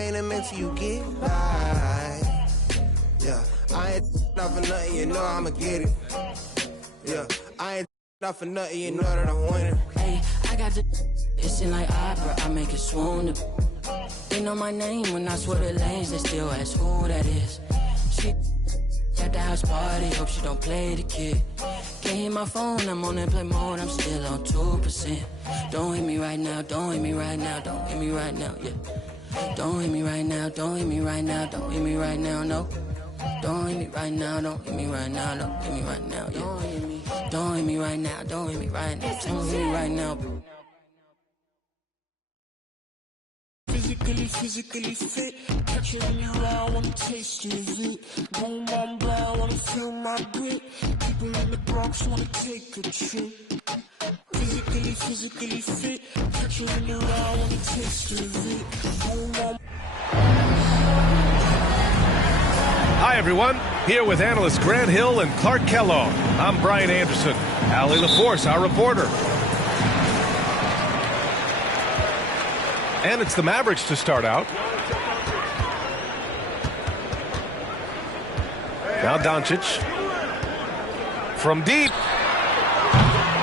ain't meant till you get right. Yeah, I ain't not for nothing, you know I'ma get it. Yeah, I ain't not for nothing, you know that I'm winning. Hey, I got the it's in like opera, I make it swoon. They know my name when I swear the lanes, they still ask who that is. She at the house party, hope she don't play the kid. Can't hit my phone, I'm on airplane mode, I'm still on 2%. Don't hit me right now, don't hit me right now, don't hit me right now, yeah. Don't hit me right now, don't hit me right now, don't hit me right now, no. Don't hit me right now, don't hit me right now, don't hit me right now, yeah. Don't hit me right now, don't hit me right now, don't hit me right now. Physically fit. Catch it in your eye, wanna taste your root. Boom, on brown, wanna feel my grit. People in the Bronx wanna take a trip. Physically fit. Catch it in your eye, wanna taste your root. Boom, on. Hi, everyone. Here with analysts Grant Hill and Clark Kellogg. I'm Brian Anderson. Allie LaForce, our reporter. And it's the Mavericks to start out. Now Doncic. From deep.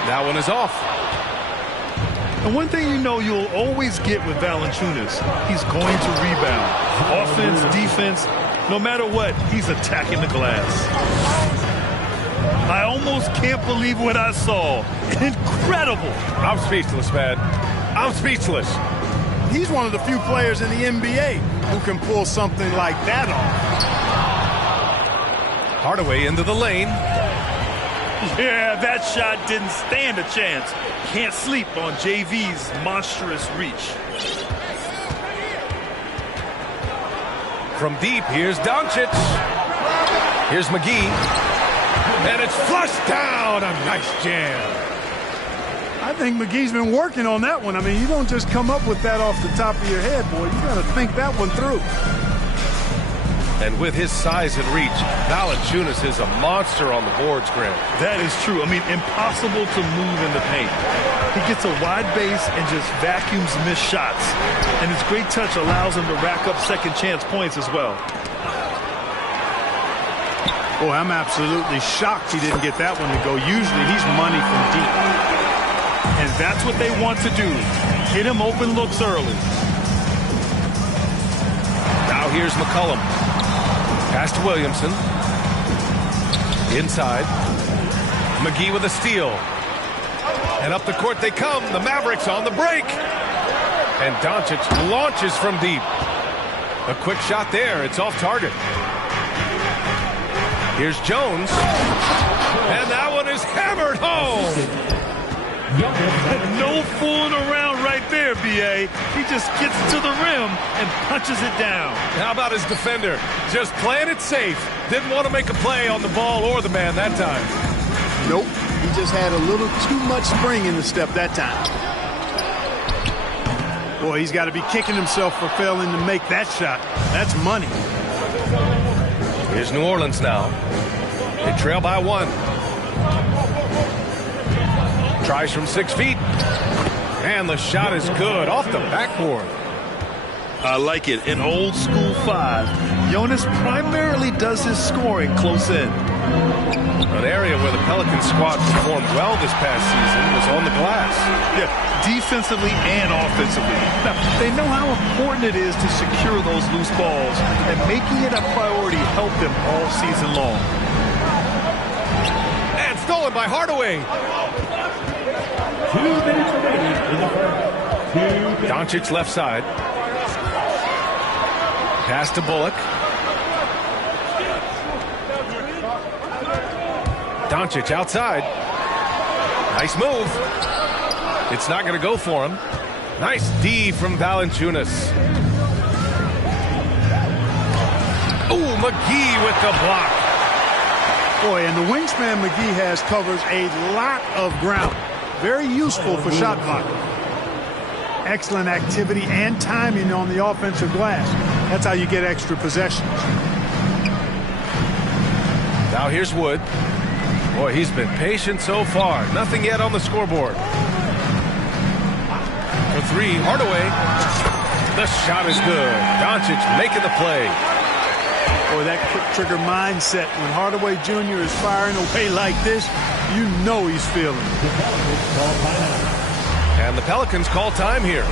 That one is off. And one thing you know you'll always get with Valanciunas, he's going to rebound. Offense, defense, no matter what, he's attacking the glass. I almost can't believe what I saw. Incredible. I'm speechless, man. I'm speechless. He's one of the few players in the NBA who can pull something like that off. Hardaway into the lane. Yeah, that shot didn't stand a chance. Can't sleep on JV's monstrous reach. From deep, here's Doncic. Here's McGee. And it's flushed down. A nice jam. I think McGee's been working on that one. I mean, you don't just come up with that off the top of your head, boy. You got to think that one through. And with his size and reach, Valanciunas is a monster on the boards, Grant. That is true. I mean, impossible to move in the paint. He gets a wide base and just vacuums missed shots. And his great touch allows him to rack up second chance points as well. Boy, I'm absolutely shocked he didn't get that one to go. Usually he's money from deep. And that's what they want to do. Hit him open looks early. Now here's McCollum. Pass to Williamson. Inside. McGee with a steal. And up the court they come. The Mavericks on the break. And Doncic launches from deep. A quick shot there. It's off target. Here's Jones. And that one is hammered home. No fooling around right there, B.A. He just gets to the rim and punches it down. How about his defender? Just playing it safe. Didn't want to make a play on the ball or the man that time. Nope. He just had a little too much spring in the step that time. Boy, he's got to be kicking himself for failing to make that shot. That's money. Here's New Orleans now. They trail by 1. Tries from 6 feet. And the shot is good off the backboard. I like it. In old school 5, Jonas primarily does his scoring close in. An area where the Pelicans squad performed well this past season was on the glass. Yeah, defensively and offensively. Now, they know how important it is to secure those loose balls, and making it a priority helped them all season long. And stolen by Hardaway. 2 minutes remaining in the first. Doncic left side. Pass to Bullock. Doncic outside. Nice move. It's not going to go for him. Nice D from Valanciunas. Ooh, McGee with the block. Boy, and the wingspan McGee has covers a lot of ground. Very useful for shot blocking. Excellent activity and timing on the offensive glass. That's how you get extra possessions. Now here's Wood. Boy, he's been patient so far. Nothing yet on the scoreboard. For 3, Hardaway. The shot is good. Doncic making the play. Boy, that quick trigger mindset. When Hardaway Jr. is firing away like this, you know he's feeling it. And the Pelicans call time here.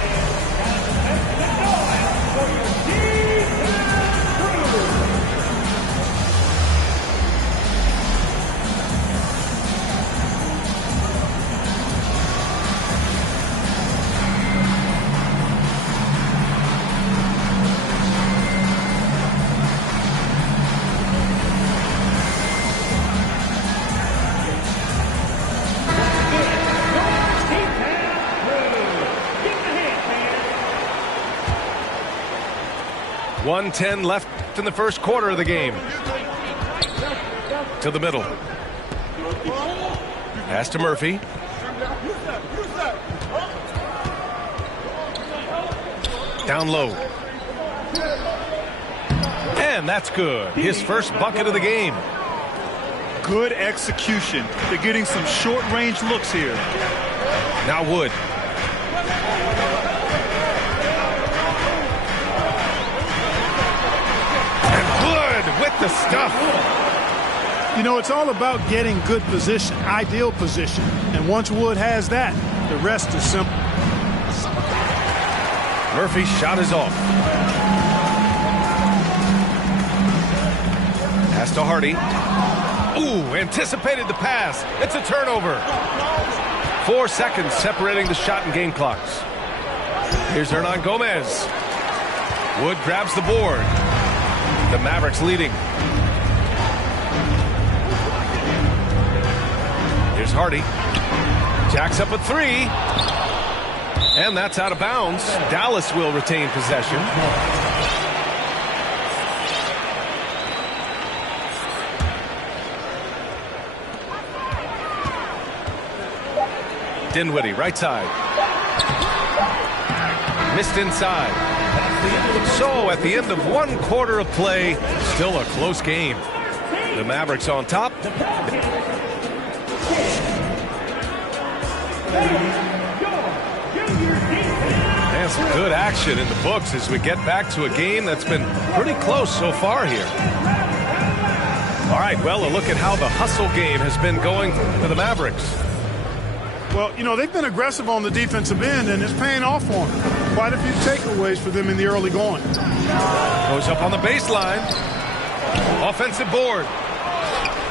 .110 left in the first quarter of the game. To the middle. Pass to Murphy. Down low. And that's good. His first bucket of the game. Good execution. They're getting some short-range looks here. Now Wood. With the stuff. You know, it's all about getting good position, ideal position. And once Wood has that, the rest is simple. Murphy's shot is off. Pass to Hardy. Ooh, anticipated the pass. It's a turnover. 4 seconds separating the shot and game clocks. Here's Hernangomez. Wood grabs the board. The Mavericks leading. Here's Hardy. Jacks up a three. And that's out of bounds. Dallas will retain possession. Dinwiddie, right side. Missed inside. So at the end of 1 quarter of play, still a close game. The Mavericks on top. And some good action in the books as we get back to a game that's been pretty close so far here. All right, well, a look at how the hustle game has been going for the Mavericks. Well, you know, they've been aggressive on the defensive end, and it's paying off for them. Quite a few takeaways for them in the early going. Goes up on the baseline. Offensive board.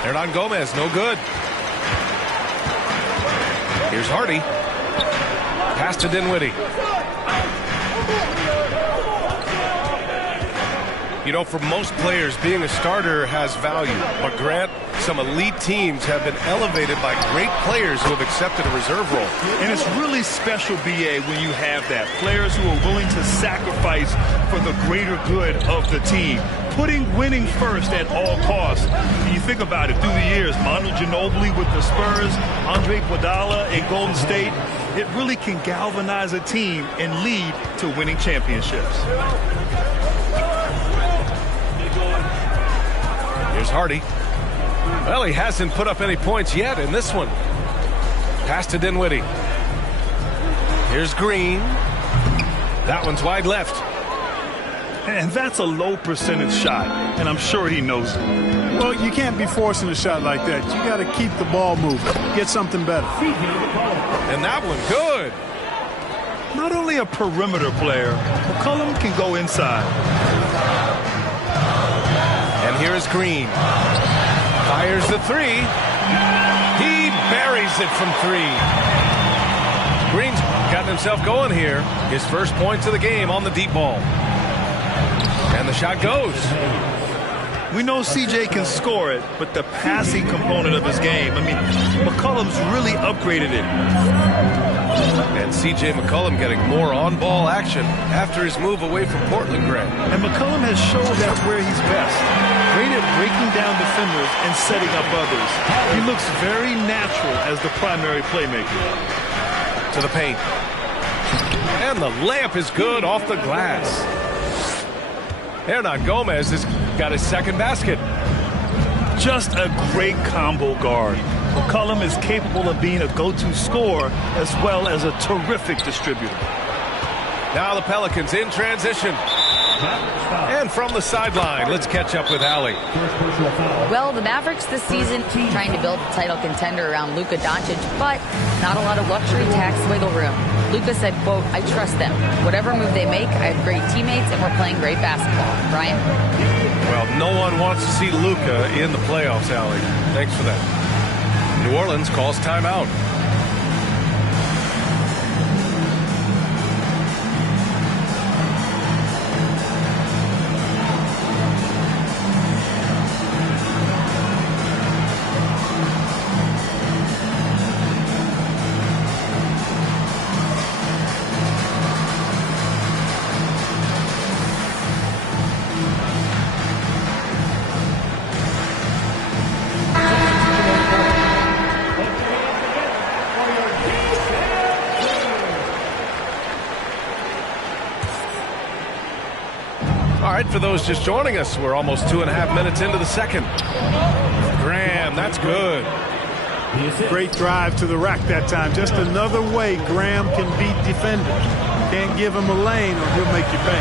Hernangomez, no good. Here's Hardy. Pass to Dinwiddie. You know, for most players, being a starter has value. But Grant, some elite teams have been elevated by great players who have accepted a reserve role. And it's really special, B.A., when you have that. Players who are willing to sacrifice for the greater good of the team. Putting winning first at all costs. And you think about it, through the years, Manu Ginobili with the Spurs, Andre Iguodala in Golden State, it really can galvanize a team and lead to winning championships. Here's Hardy. Well, he hasn't put up any points yet in this one. Pass to Dinwiddie. Here's Green. That one's wide left. And that's a low percentage shot, and I'm sure he knows it. Well, you can't be forcing a shot like that. You got to keep the ball moving. Get something better. And that one good. Not only a perimeter player, McCollum can go inside. And here is Green. Fires the three. He buries it from three. Green's gotten himself going here. His first points of the game on the deep ball. And the shot goes. We know CJ can score it, but the passing component of his game, I mean, McCollum's really upgraded it. And CJ McCollum getting more on-ball action after his move away from Portland, Grant. And McCollum has shown that's where he's best. Great at breaking down defenders and setting up others. He looks very natural as the primary playmaker. To the paint. And the layup is good off the glass. Hernangomez has got his second basket. Just a great combo guard. McCollum is capable of being a go-to scorer as well as a terrific distributor. Now the Pelicans in transition. And from the sideline, let's catch up with Allie. Well, the Mavericks this season trying to build a title contender around Luka Doncic, but not a lot of luxury tax wiggle room. Luka said, quote, "I trust them. Whatever move they make, I have great teammates and we're playing great basketball." Brian? Well, no one wants to see Luka in the playoffs, Allie. Thanks for that. New Orleans calls timeout. For those just joining us, we're almost 2.5 minutes into the second. Graham, that's good. Great drive to the rack that time. Just another way Graham can beat defenders. Can't give him a lane or he'll make you pay.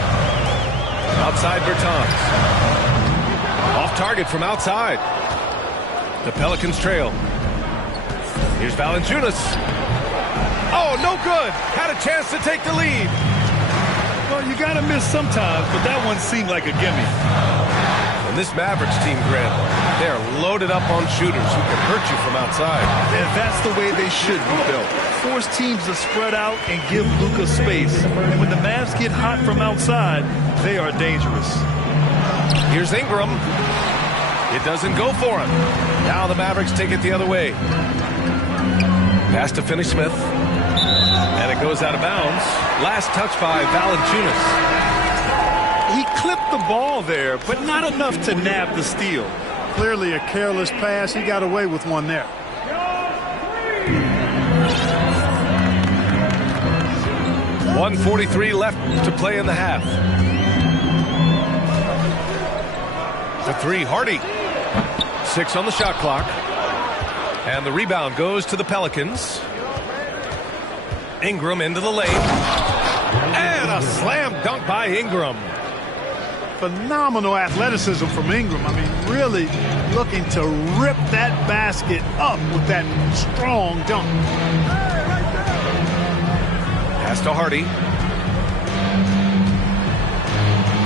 Outside Bertans. Off target from outside. The Pelicans trail. Here's Valanciunas. Oh, no good. Had a chance to take the lead. Well, you got to miss sometimes, but that one seemed like a gimme. And this Mavericks team, Grant, they're loaded up on shooters who can hurt you from outside. And that's the way they should be built. Force teams to spread out and give Luka space. And when the Mavs get hot from outside, they are dangerous. Here's Ingram. It doesn't go for him. Now the Mavericks take it the other way. Pass to Finney-Smith. And it goes out of bounds. Last touch by Valanciunas. He clipped the ball there, but not enough to nab the steal. Clearly a careless pass. He got away with one there. .143 left to play in the half. The three, Hardy. 6 on the shot clock. And the rebound goes to the Pelicans. Ingram into the lane. And a slam dunk by Ingram. Phenomenal athleticism from Ingram. I mean, really looking to rip that basket up with that strong dunk. Pass to Hardy.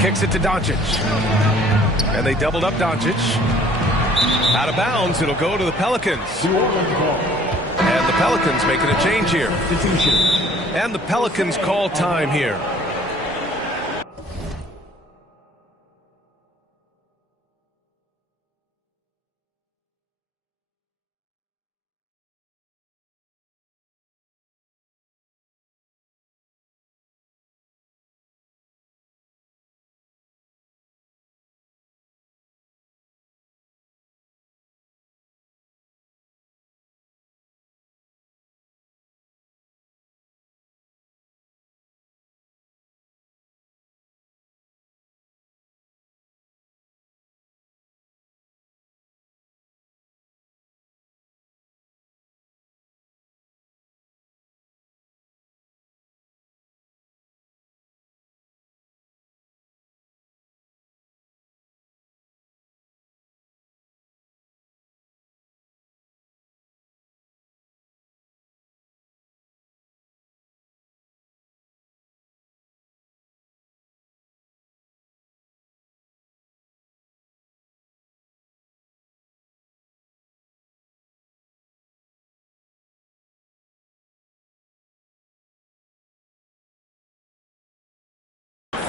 Kicks it to Doncic. And they doubled up Doncic. Out of bounds, it'll go to the Pelicans. And the Pelicans making a change here. And the Pelicans call time here.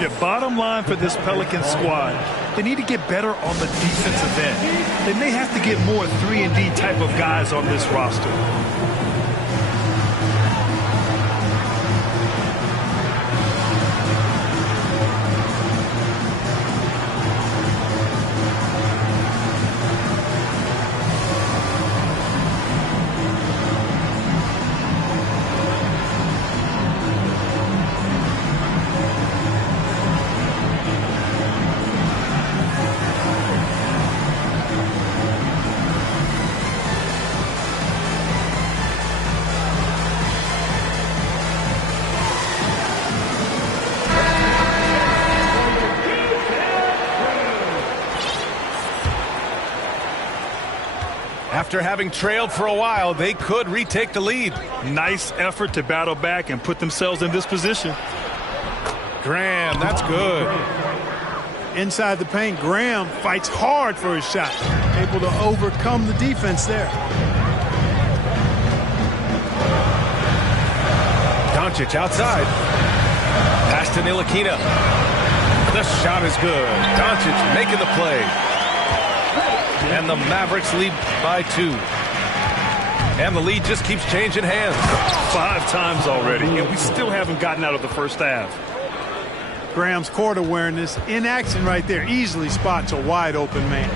Yeah, bottom line for this Pelicans squad, they need to get better on the defensive end. They may have to get more 3-and-D type of guys on this roster. After having trailed for a while, they could retake the lead. Nice effort to battle back and put themselves in this position. Graham, that's good. Inside the paint, Graham fights hard for his shot. Able to overcome the defense there. Doncic outside. Pass to Ntilikina. The shot is good. Doncic making the play. And the Mavericks lead by 2. And the lead just keeps changing hands. 5 times already, and we still haven't gotten out of the first half. Graham's court awareness in action right there. Easily spots a wide open man.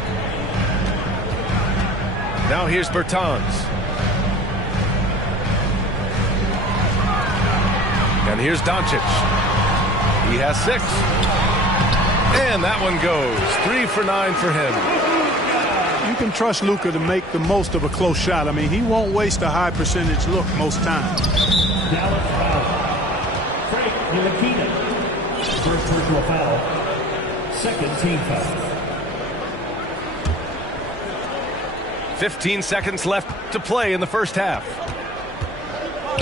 Now here's Bertans. And here's Doncic. He has 6. And that one goes. 3 for 9 for him. You can trust Luka to make the most of a close shot. I mean, he won't waste a high percentage look most times. Dallas foul. Frank Ntilikina. First personal foul. Second team foul. 15 seconds left to play in the first half.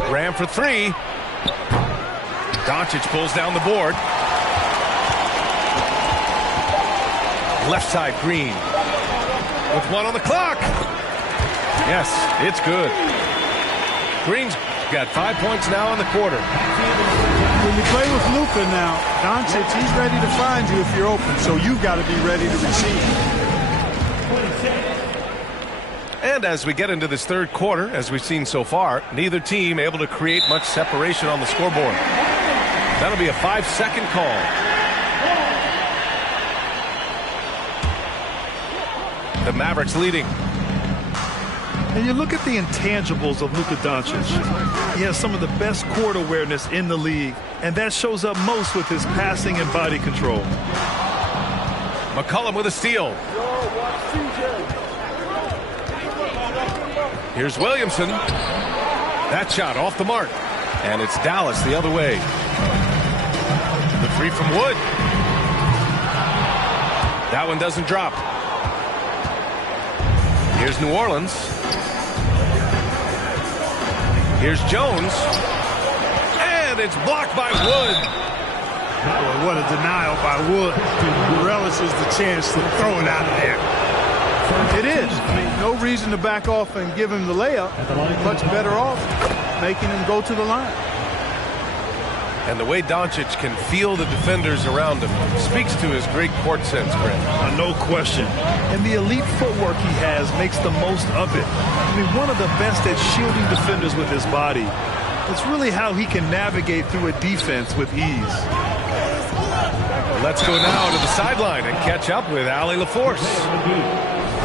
Graham for 3. Doncic pulls down the board. Left side, Green. With 1 on the clock. Yes, it's good. Green's got 5 points now in the quarter. When you play with Luka now, Doncic, he's ready to find you if you're open, so you've got to be ready to receive. And as we get into this third quarter, as we've seen so far, neither team able to create much separation on the scoreboard. That'll be a 5-second call. The Mavericks leading. And you look at the intangibles of Luka Doncic. He has some of the best court awareness in the league, and that shows up most with his passing and body control. McCollum with a steal. Here's Williamson. That shot off the mark. And it's Dallas the other way. The 3 from Wood. That one doesn't drop. Here's New Orleans. Here's Jones. And it's blocked by Wood. Boy, what a denial by Wood. He relishes the chance to throw it out of there. It is. I mean, no reason to back off and give him the layup. Much better off making him go to the line. And the way Doncic can feel the defenders around him speaks to his great court sense, Grant. No question. And the elite footwork he has makes the most of it. I mean, one of the best at shielding defenders with his body. It's really how he can navigate through a defense with ease. Let's go now to the sideline and catch up with Allie LaForce.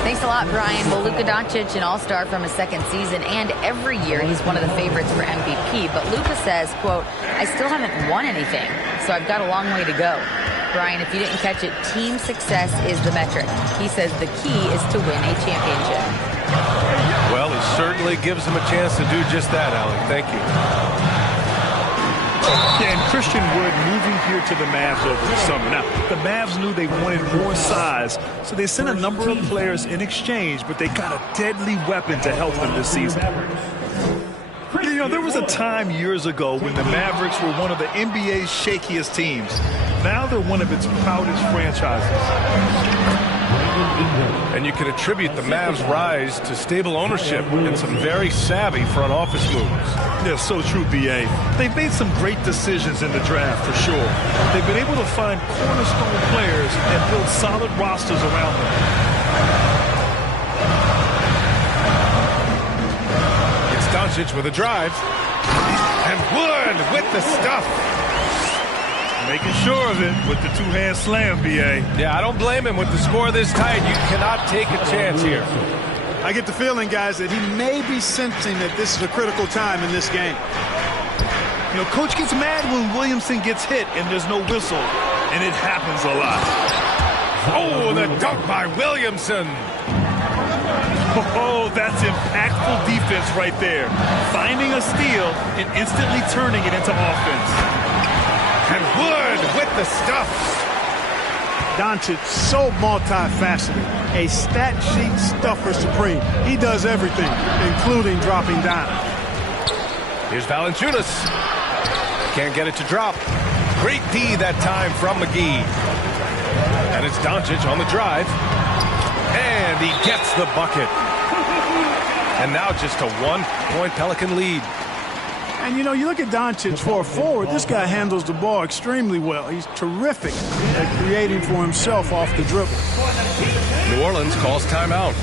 Thanks a lot, Brian. Well, Luka Doncic, an all-star from his second season, and every year he's one of the favorites for MVP. But Luka says, quote, I still haven't won anything, so I've got a long way to go. Brian, if you didn't catch it, team success is the metric. He says the key is to win a championship. Well, it certainly gives him a chance to do just that, Allie. Thank you. Yeah, and Christian Wood moving here to the Mavs over the summer. Now, the Mavs knew they wanted more size, so they sent a number of players in exchange, but they got a deadly weapon to help them this season. You know, there was a time years ago when the Mavericks were one of the NBA's shakiest teams. Now they're one of its proudest franchises. And you can attribute the Mavs' rise to stable ownership and some very savvy front office moves. Yeah, so true, B.A. They've made some great decisions in the draft, for sure. They've been able to find cornerstone players and build solid rosters around them. It's Doncic with a drive. And Wood with the stuff. Making sure of it with the two-hand slam, B.A. Yeah, I don't blame him. With the score this tight, you cannot take a chance here. I get the feeling, guys, that he may be sensing that this is a critical time in this game. You know, Coach gets mad when Williamson gets hit and there's no whistle, and it happens a lot. Oh, the dunk by Williamson. Oh, that's impactful defense right there. Finding a steal and instantly turning it into offense. And Wood with the stuff. Doncic, so multifaceted, a stat sheet stuffer supreme. He does everything, including dropping dimes. Here's Valanciunas. Can't get it to drop. Great D that time from McGee. And it's Doncic on the drive. And he gets the bucket. And now just a 1-point Pelican lead. And, you know, you look at Doncic for a forward, this guy handles the ball extremely well. He's terrific at creating for himself off the dribble. New Orleans calls timeout.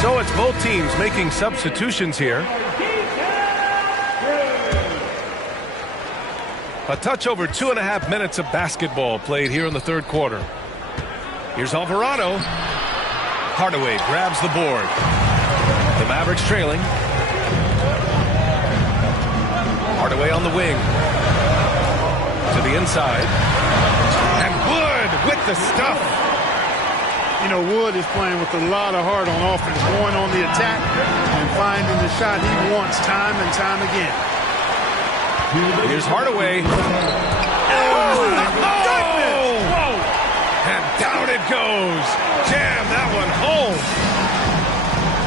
So it's both teams making substitutions here. A touch over 2.5 minutes of basketball played here in the third quarter. Here's Alvarado. Hardaway grabs the board. The Mavericks trailing. Hardaway on the wing. To the inside. And Wood with the stuff. You know, Wood is playing with a lot of heart on offense, going on the attack and finding the shot he wants time and time again. Here's Hardaway. Oh! And down it goes. Jam that one home.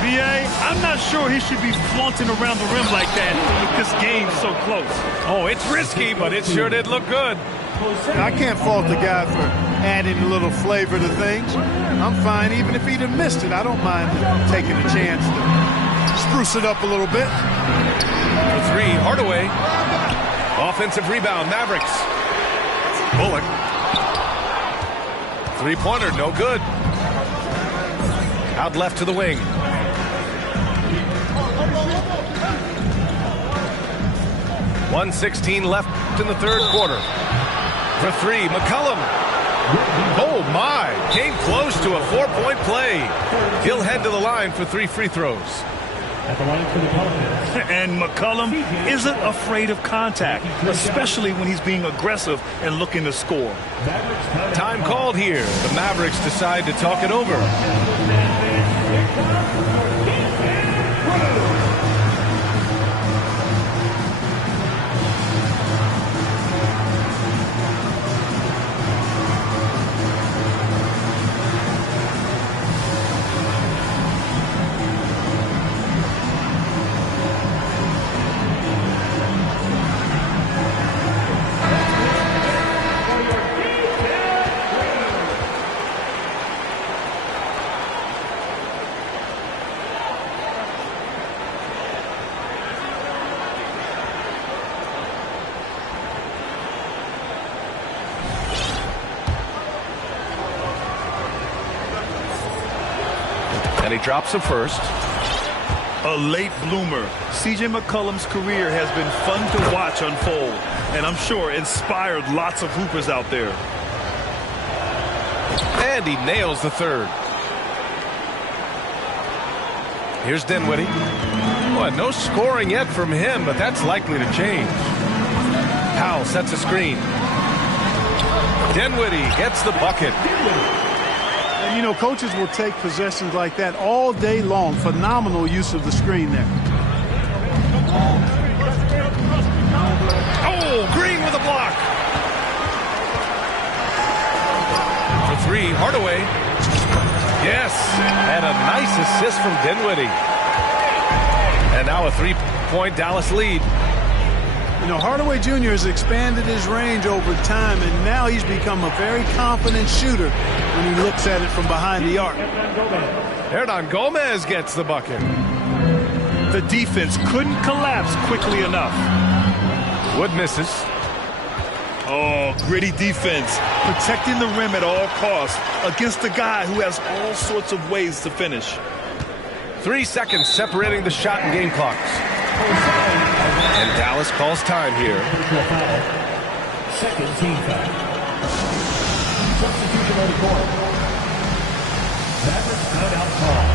B.A., I'm not sure he should be flaunting around the rim like that with this game so close. Oh, it's risky, but it sure did look good. I can't fault the guy for adding a little flavor to things. I'm fine even if he'd have missed it. I don't mind taking a chance to spruce it up a little bit. The three, Hardaway. Offensive rebound, Mavericks. Bullock. Three-pointer, no good. Out left to the wing. .116 left in the third quarter. For three, McCollum. Oh, my. Came close to a 4-point play. He'll head to the line for 3 free throws. At the line for the Pelicans. And McCollum isn't afraid of contact, especially when he's being aggressive and looking to score. Time called here. The Mavericks decide to talk it over. And he drops it first. A late bloomer. C.J. McCollum's career has been fun to watch unfold, and I'm sure inspired lots of hoopers out there. And he nails the third. Here's Dinwiddie. Well, no scoring yet from him, but that's likely to change. Powell sets a screen. Dinwiddie gets the bucket. And, you know, coaches will take possessions like that all day long. Phenomenal use of the screen there. Oh, Green with a block. For three, Hardaway. Yes, and a nice assist from Dinwiddie. And now a 3-point Dallas lead. You know, Hardaway Jr. has expanded his range over time, and now he's become a very confident shooter when he looks at it from behind the arc. Hernangomez gets the bucket. The defense couldn't collapse quickly enough. Wood misses. Oh, gritty defense, protecting the rim at all costs against a guy who has all sorts of ways to finish. 3 seconds separating the shot and game clocks. And Dallas calls time here. Second team foul. Substitution on the court. Mavericks timeout call.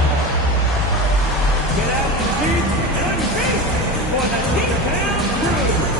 Get out to feet and feet for the D-Town crew.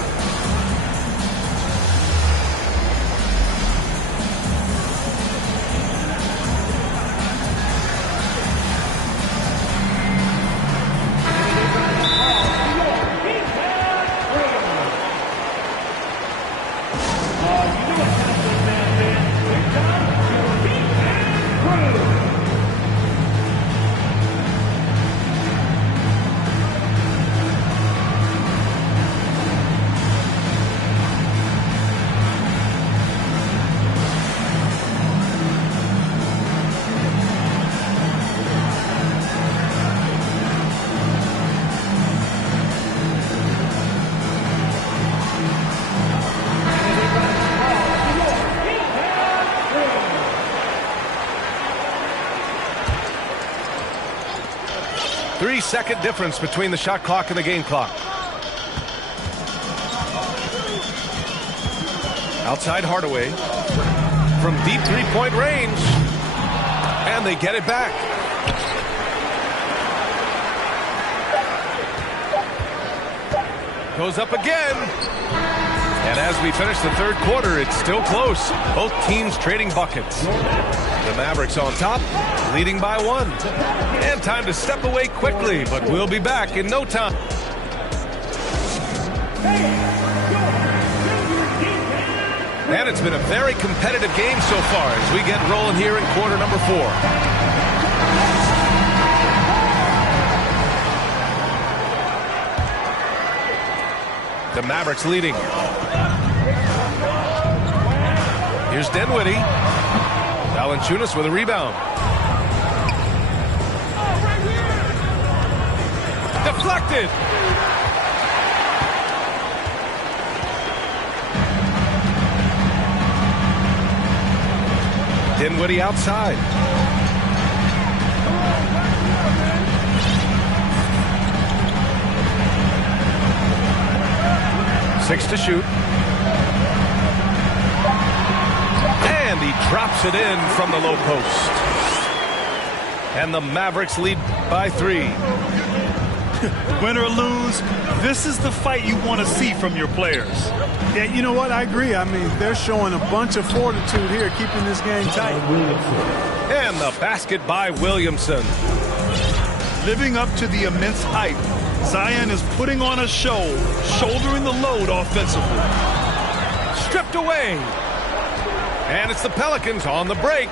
Three-second difference between the shot clock and the game clock. Outside Hardaway from deep three-point range, and they get it back. Goes up again. And as we finish the third quarter, it's still close. Both teams trading buckets. The Mavericks on top, leading by one. And time to step away quickly, but we'll be back in no time. And it's been a very competitive game so far as we get rolling here in quarter number 4. The Mavericks leading. Here's Dinwiddie. Valanciunas with a rebound. Deflected. Dinwiddie outside. Six to shoot. And he drops it in from the low post. And the Mavericks lead by 3. Win or lose, this is the fight you want to see from your players. Yeah, you know what? I agree. I mean, they're showing a bunch of fortitude here, keeping this game tight. And the basket by Williamson. Living up to the immense hype, Zion is putting on a show, shouldering the load offensively. Stripped away. And it's the Pelicans on the break.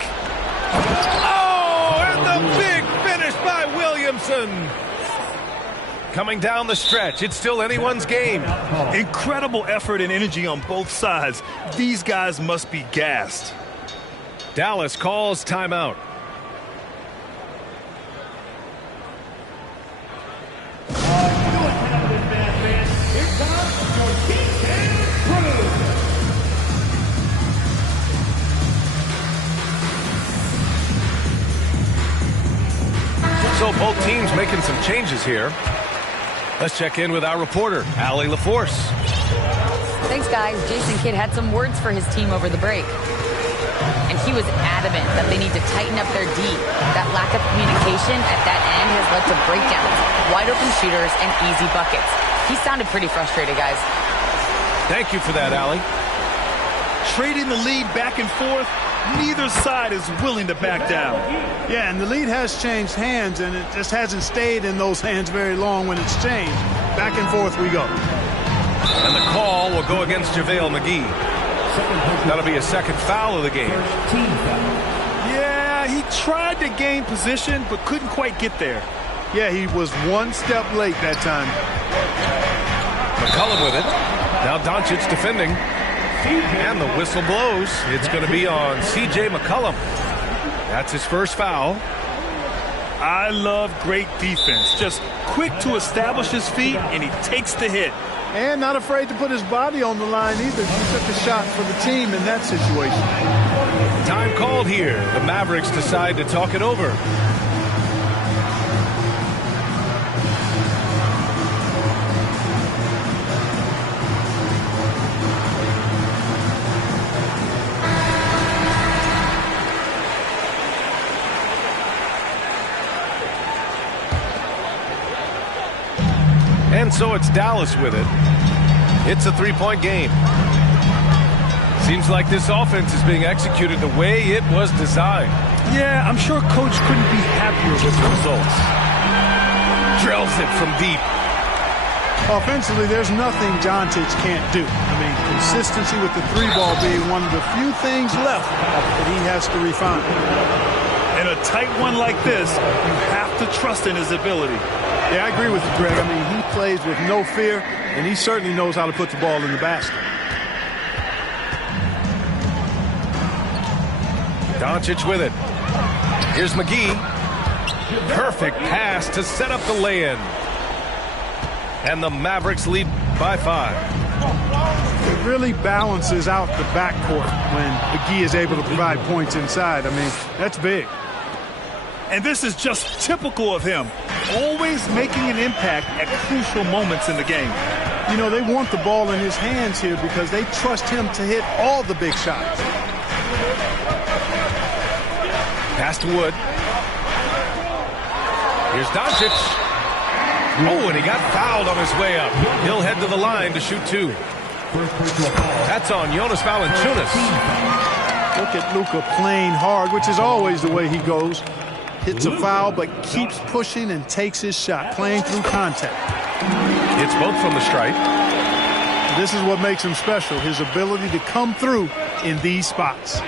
Oh, and the big finish by Williamson. Coming down the stretch, it's still anyone's game. Incredible effort and energy on both sides. These guys must be gassed. Dallas calls timeout. So both teams making some changes here. Let's check in with our reporter, Allie LaForce. Thanks, guys. Jason Kidd had some words for his team over the break. And he was adamant that they need to tighten up their D. That lack of communication at that end has led to breakdowns, wide open shooters, and easy buckets. He sounded pretty frustrated, guys. Thank you for that, Allie. Trading the lead back and forth, neither side is willing to back down. Yeah, and the lead has changed hands, and it just hasn't stayed in those hands very long when it's changed. Back and forth we go. And the call will go against JaVale McGee. That'll be a second foul of the game. Yeah, he tried to gain position, but couldn't quite get there. Yeah, he was one step late that time. McCollum with it. Now Doncic defending. And the whistle blows. It's going to be on C.J. McCollum. That's his first foul. I love great defense. Just quick to establish his feet, and he takes the hit. And not afraid to put his body on the line either. He took a shot for the team in that situation. Time called here. The Mavericks decide to talk it over. And so it's Dallas with it. It's a three-point game. Seems like this offense is being executed the way it was designed. Yeah, I'm sure Coach couldn't be happier with the results. Drills it from deep. Offensively, there's nothing Doncic can't do. I mean, consistency with the three ball being one of the few things left that he has to refine. In a tight one like this, you have to trust in his ability. Yeah, I agree with you, Greg. I mean, he plays with no fear, and he certainly knows how to put the ball in the basket. Doncic with it. Here's McGee. Perfect pass to set up the lay-in. And the Mavericks lead by 5. It really balances out the backcourt when McGee is able to provide points inside. I mean, that's big. And this is just typical of him. Always making an impact at crucial moments in the game. You know, they want the ball in his hands here because they trust him to hit all the big shots. Pass to Wood. Here's Doncic. Oh, and he got fouled on his way up. He'll head to the line to shoot 2. That's on Jonas Valanciunas. Look at Luka playing hard, which is always the way he goes. Hits a foul, but keeps pushing and takes his shot, playing through contact. It's both from the stripe. This is what makes him special, his ability to come through in these spots.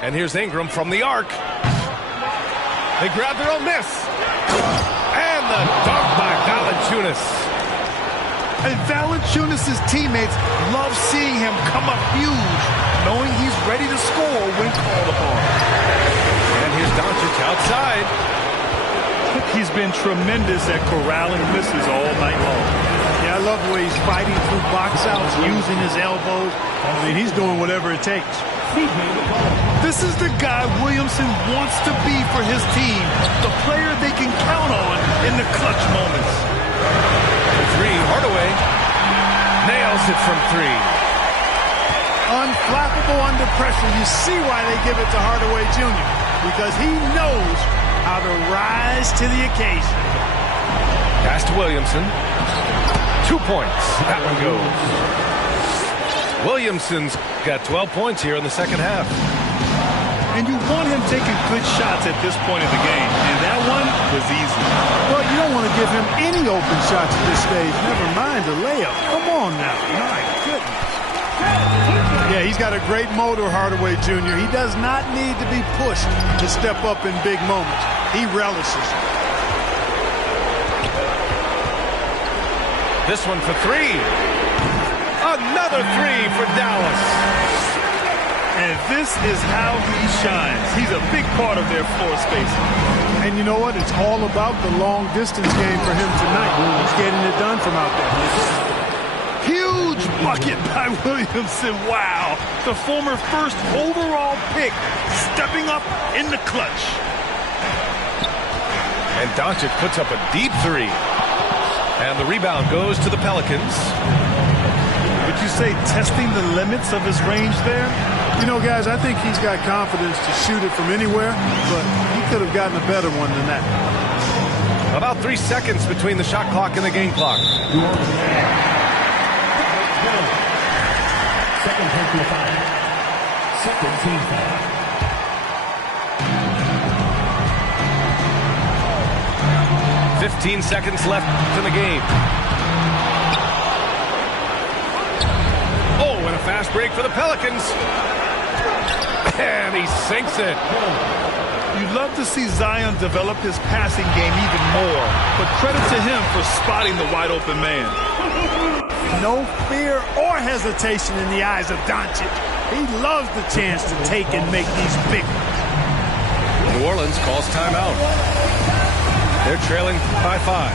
And here's Ingram from the arc. They grab their own miss. And the dunk by Valanciunas. And Valanciunas' teammates love seeing him come up huge, knowing he's ready to score when called upon. And here's Doncic outside. He's been tremendous at corralling misses all night long. Yeah, I love the way he's fighting through box outs, using his elbows. I mean, he's doing whatever it takes. This is the guy Williamson wants to be for his team, the player they can count on in the clutch moments. 3, Hardaway nails it from 3. Unflappable under pressure. You see why they give it to Hardaway Jr. because he knows how to rise to the occasion. Pass to Williamson. 2 points. That one goes. Williamson's got 12 points here in the second half. And you want him taking good shots at this point in the game. And that one was easy. Well, you don't want to give him any open shots at this stage. Never mind a layup. Come on now. My goodness. Yeah, he's got a great motor, Hardaway Jr. He does not need to be pushed to step up in big moments. He relishes it. This one for 3. Another 3 for Dallas. And this is how he shines. He's a big part of their floor spacing. And you know what? It's all about the long distance game for him tonight. He's getting it done from out there. Huge bucket by Williamson. Wow. The former first overall pick stepping up in the clutch. And Doncic puts up a deep 3. And the rebound goes to the Pelicans. Would you say testing the limits of his range there? You know, guys, I think he's got confidence to shoot it from anywhere, but he could have gotten a better one than that. About 3 seconds between the shot clock and the game clock. Second personal foul. Second team foul. $15 seconds left in the game. Oh, and a fast break for the Pelicans. And he sinks it. You'd love to see Zion develop his passing game even more, but credit to him for spotting the wide open man. No fear or hesitation in the eyes of Doncic. He loves the chance to take and make these big ones. New Orleans calls timeout. They're trailing by 5.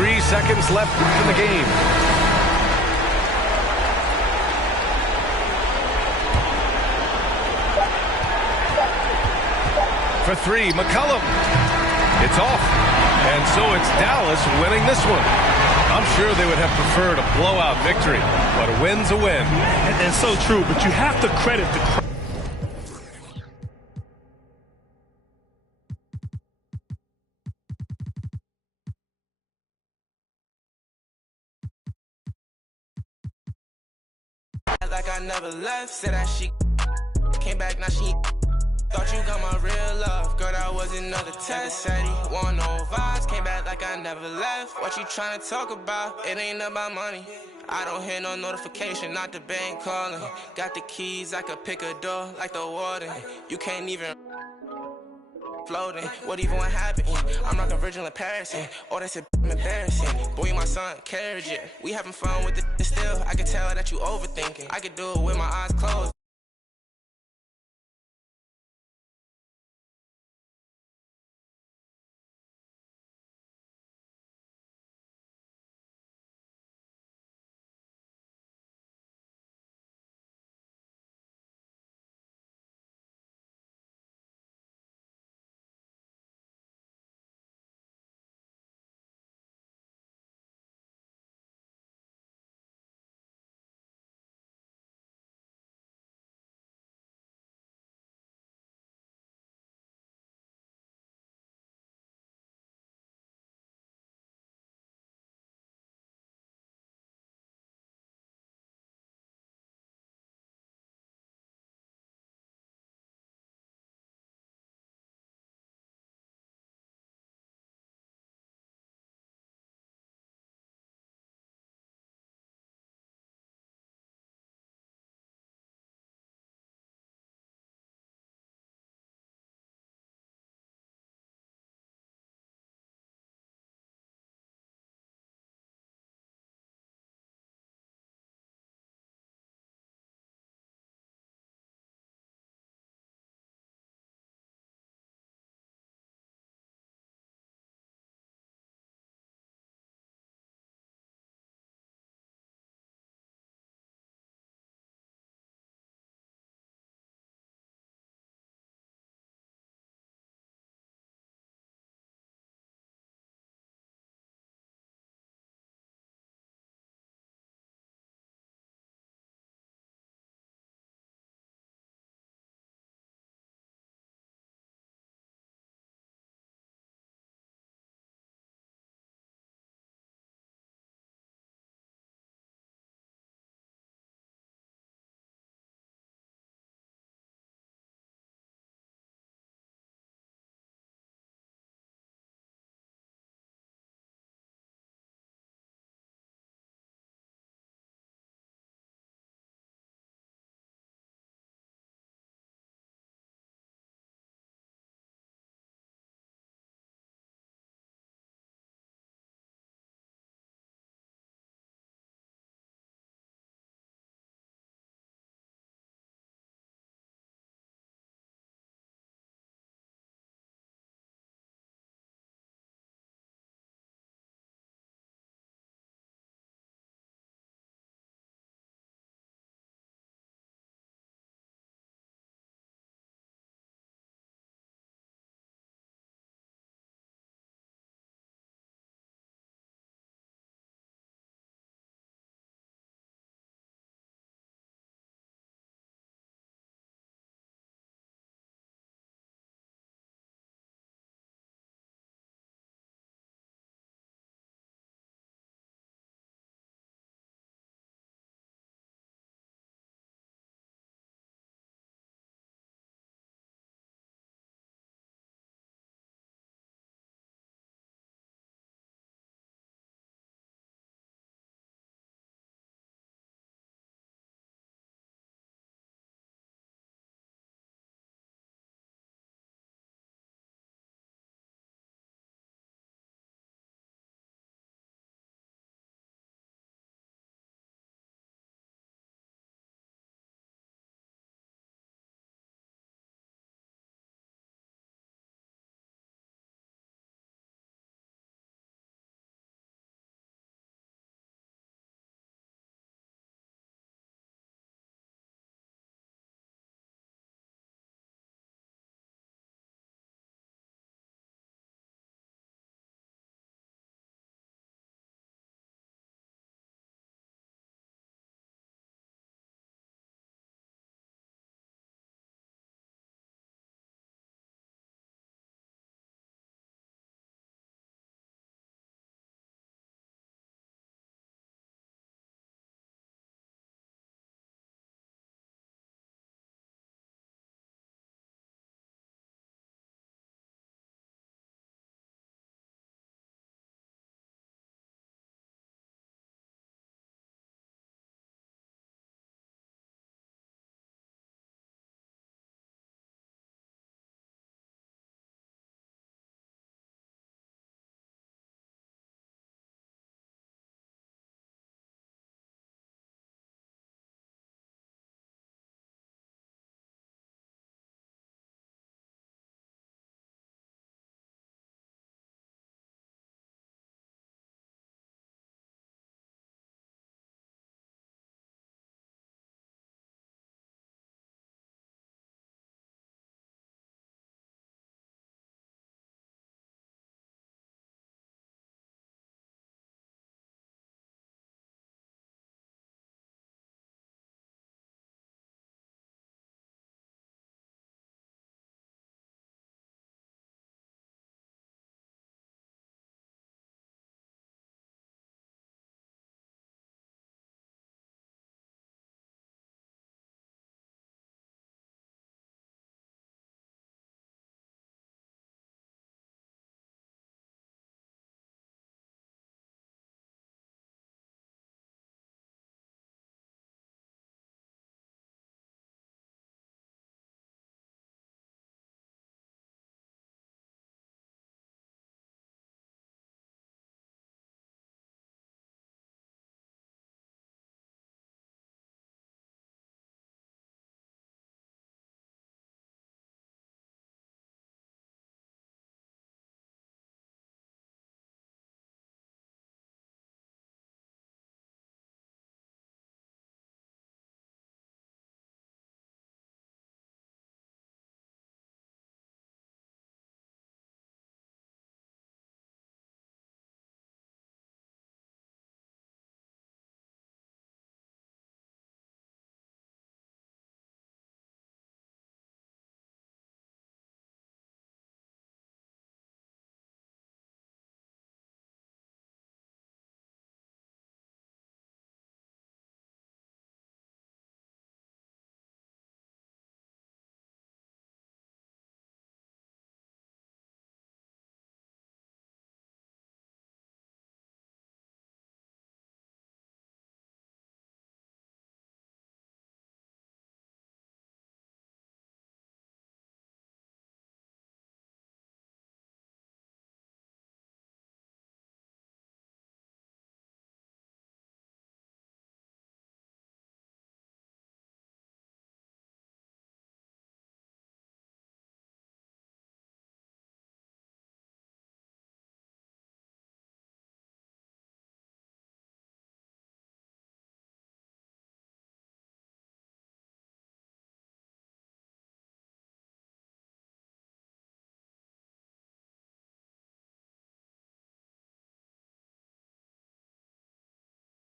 3 seconds left in the game. For 3, McCollum. It's off. And so it's Dallas winning this one. I'm sure they would have preferred a blowout victory, but a win's a win. And so true, but you have to credit the like I never left. Said that she came back, now she thought you got my real love. Girl, that was another test. Said he want no vibes, came back like I never left. What you tryna talk about? It ain't about money. I don't hear no notification, not the bank calling. Got the keys, I could pick a door like the warden. You can't even floating. What even what happened? I'm like a virgin in Paris. Oh, that's embarrassing. Boy, you my son, carriage it. We having fun with it still. I can tell that you overthinking. I could do it with my eyes closed.